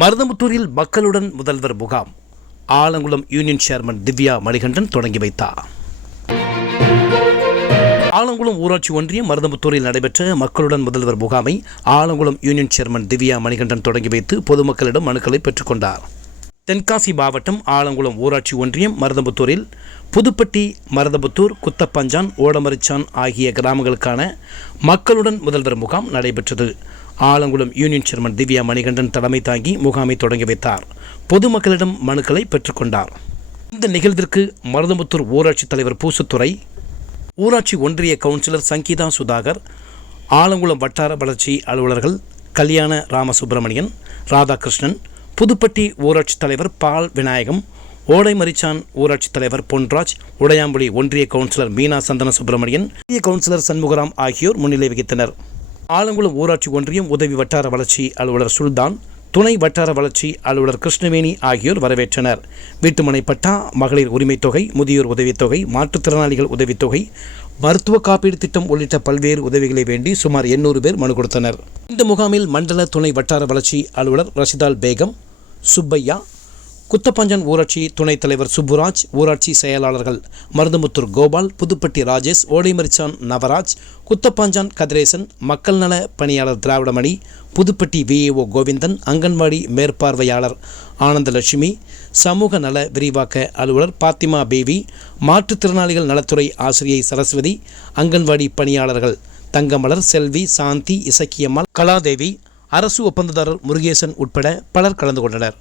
மருதமுத்தூரில் மக்களுடன் முதல்வர் முகாம். ஆலங்குளம் யூனியன் சேர்மன் திவ்யா மணிகண்டன் தொடங்கி வைத்தார். ஆலங்குளம் ஊராட்சி ஒன்றியம் மருதமுத்தூரில் நடைபெற்ற மக்களுடன் முதல்வர் முகாமை ஆலங்குளம் யூனியன் சேர்மன் திவ்யா மணிகண்டன் தொடங்கி வைத்து பொதுமக்களிடம் மனுக்களை பெற்றுக்கொண்டார் தென்காசி மாவட்டம் ஆலங்குளம் ஊராட்சி ஒன்றியம் மருதம்புத்தூரில் புதுப்பட்டி மருதம்புத்தூர் குத்தப்பஞ்சான் ஓடமரிச்சான் ஆகிய கிராமங்களுக்கான மக்களுடன் முதல்வர் முகாம் நடைபெற்றது. ஆலங்குளம் யூனியன் சேர்மன் திவ்யா மணிகண்டன் தலைமை தாங்கி முகாமை தொடங்கி வைத்தார். பொதுமக்களிடம் மனுக்களை பெற்றுக்கொண்டார் இந்த நிகழ்விற்கு மருதம்புத்தூர் ஊராட்சி தலைவர் பூசுத்துறை ஊராட்சி ஒன்றிய கவுன்சிலர் சங்கீதா சுதாகர் ஆலங்குளம் வட்டார வளர்ச்சி அலுவலர்கள் கல்யாண ராமசுப்பிரமணியன் ராதாகிருஷ்ணன் புதுப்பட்டி ஊராட்சித் தலைவர் பால் விநாயகம் ஓடைமரிச்சான் ஊராட்சி தலைவர் பொன்ராஜ் உடையாம்புலி ஒன்றிய கவுன்சிலர் மீனா சந்தன சுப்பிரமணியன் ஒன்றிய கவுன்சிலர் சண்முகராம் ஆகியோர் முன்னிலை வகித்தனர். ஆலங்குளம் ஊராட்சி ஒன்றியம் உதவி வட்டார வளர்ச்சி அலுவலர் சுல்தான் துணை வட்டார வளர்ச்சி அலுவலர் கிருஷ்ணவேணி ஆகியோர் வரவேற்றனர். வீட்டுமனை பட்டா மகளிர் உரிமைத் தொகை முதியோர் உதவித்தொகை மாற்றுத்திறனாளிகள் உதவித்தொகை மருத்துவ காப்பீடு திட்டம் உள்ளிட்ட பல்வேறு உதவிகளை வேண்டி சுமார் எண்ணூறு பேர் மனு கொடுத்தனர். இந்த முகாமில் மண்டல துணை வட்டார வளர்ச்சி அலுவலர் ரஷிதால் பேகம் சுப்பையா குத்தப்பஞ்சன் ஊராட்சி துணைத் தலைவர் சுப்புராஜ் ஊராட்சி செயலாளர்கள் மருதமுத்தூர் கோபால் புதுப்பட்டி ராஜேஷ் ஓடைமரிச்சான் நவராஜ் குத்தப்பாஞ்சான் கதிரேசன் மக்கள் நல பணியாளர் திராவிடமணி புதுப்பட்டி விஏஓ கோவிந்தன் அங்கன்வாடி மேற்பார்வையாளர் ஆனந்தலட்சுமி சமூக நல விரிவாக்க அலுவலர் பாத்திமா பேவி மாற்றுத்திறனாளிகள் நலத்துறை ஆசிரியை சரஸ்வதி அங்கன்வாடி பணியாளர்கள் தங்கமலர் செல்வி சாந்தி இசக்கியம்மாள் கலாதேவி அரசு ஒப்பந்ததாரர் முருகேசன் உட்பட பலர் கலந்து கொண்டனர்.